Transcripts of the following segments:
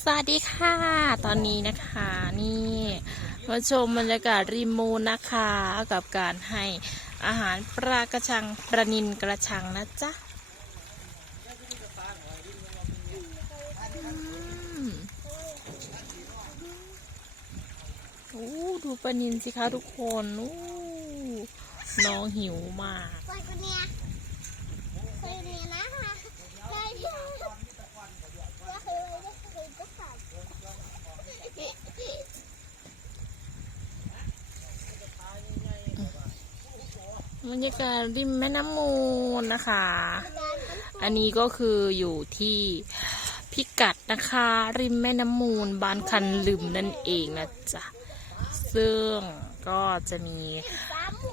สวัสดีค่ะ ตอนนี้นะคะนี่มาชมบรรยากาศริมมูนะคะกับการให้อาหารปลากระชังปลานินกระชังนะจ๊ะอืมโอ้ดูปลานินสิคะทุกคนโอ้น้องหิวมาก ไปคนเนี้ยคนเนี้ยนะคะใช่ใช่ก็คือก็คือก็ขาด บรรยากาศริมแม่น้ำมูลนะคะ อันนี้ก็คืออยู่ที่พิกัดนะคะ ริมแม่น้ำมูลบานคันลืมนั่นเองนะจ๊ะ ซึ่งก็จะมี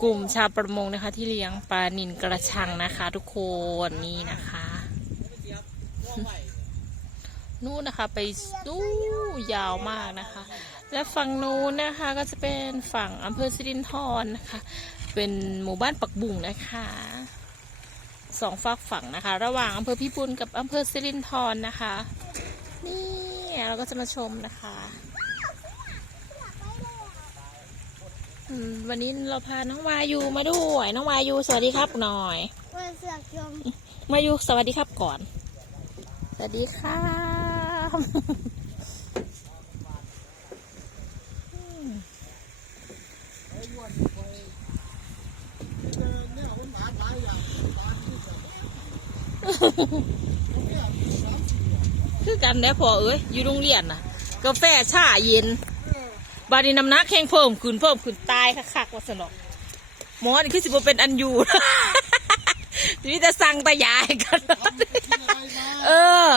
กลุ่มชาวประมงนะคะ ที่เลี้ยงปลานินกระชังนะคะ ทุกคนนี่นะคะ นู่นนะคะไปสู้ยาวมากนะคะ และฝั่งนู้นนะคะก็จะเป็นฝั่งอำเภอสิรินธรนะคะ เป็นหมู่บ้านปักบุ่งนะคะสองฝากฝั่งนะคะ ระหว่างอำเภอพิบูลกับอำเภอสิรินธรนะคะ นี่เราก็จะมาชมนะคะอืมวันนี้เราพาน้องวายูมาด้วยน้องวายูสวัสดีครับหน่อยวันเสือกยมมายูสวัสดีครับก่อน สวัสดีครับ คือกันได้พอเอ้ยอยู่โรงเรียนน่ะ กาแฟชาเย็น บาดีน้ำหนักแข่งเพิ่มขึ้นเพิ่มขึ้นตายคักๆว่าสนอกหมอนี่คือสิบเป็นอันอยู่ทีนี้จะสั่งตายายกัน เออ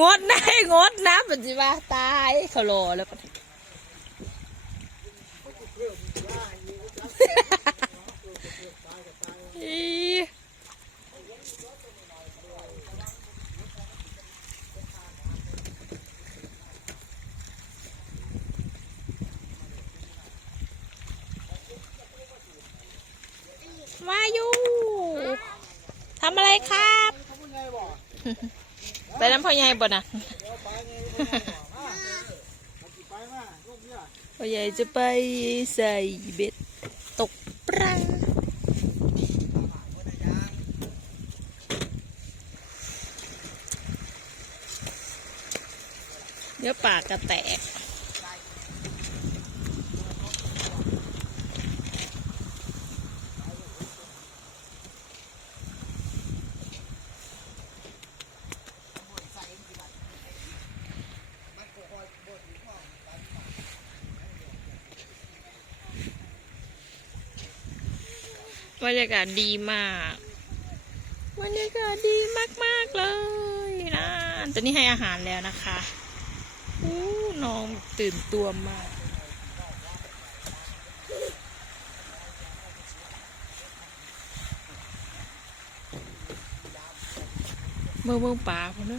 งดนะงดนะปัจจุบันตายเขารอแล้วปะ อี มาอยู่ทำอะไรครับไปน้ำพ่อใหญ่บ่นะพ่อใหญ่จะไปใส่เบ็ดตกปลาเดี๋ยวปากกระแตก บรรยากาศดีมากบรรยากาศดีมากๆเลยนะตอนนี้ให้อาหารแล้วนะคะอู้น้องตื่นตัวมากเมื่อเมื่อป่าผมนะ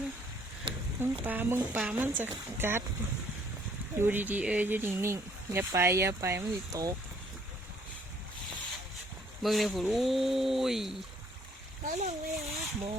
เมื่อป่าเมื่อป่ามันจะกัด อยู่ดีๆ เอ้ยอยู่นิ่งๆอย่าไปอย่าไปมันจะตก เบิ่งในผู้อุ้ยแล้วลงไปยังไงบอ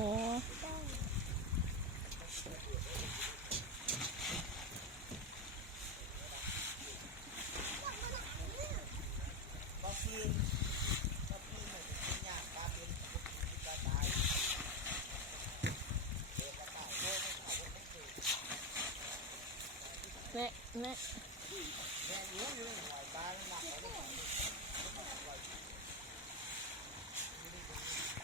แน่แน่